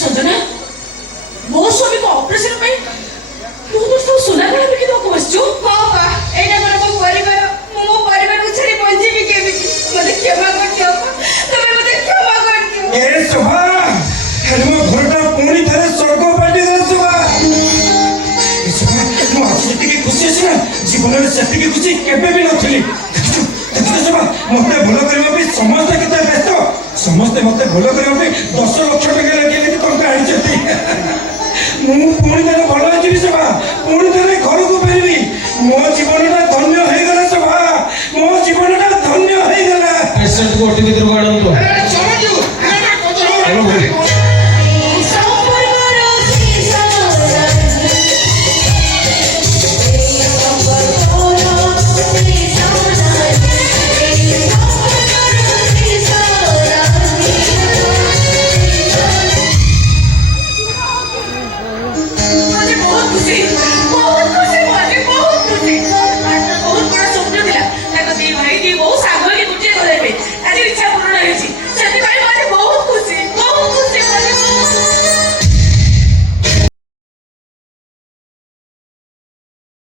संजना मो स्वामी को ऑपरेशन पे तू तो सब सुना गला भी तो को बसचो हां बा एटा मन मो परिवार उछरी पहुंची भी केबी मते क्षमा कर दियो तमे मते क्षमा कर दियो ए शोभा हेलो घरटा पूरी थरे स्वर्ग पाटी दे शोभा ए शोभा मो आज के खुशी अछि ना जीवन में सेति के खुशी केबे भी नथली देखो शोभा मते भलो करबा भी समस्त केते व्यस्त समस्त मते भलो करबा भी 10 लाख टका लगे कि टका आइछती मु पूरी थरे भलो अछि शोभा पूरी थरे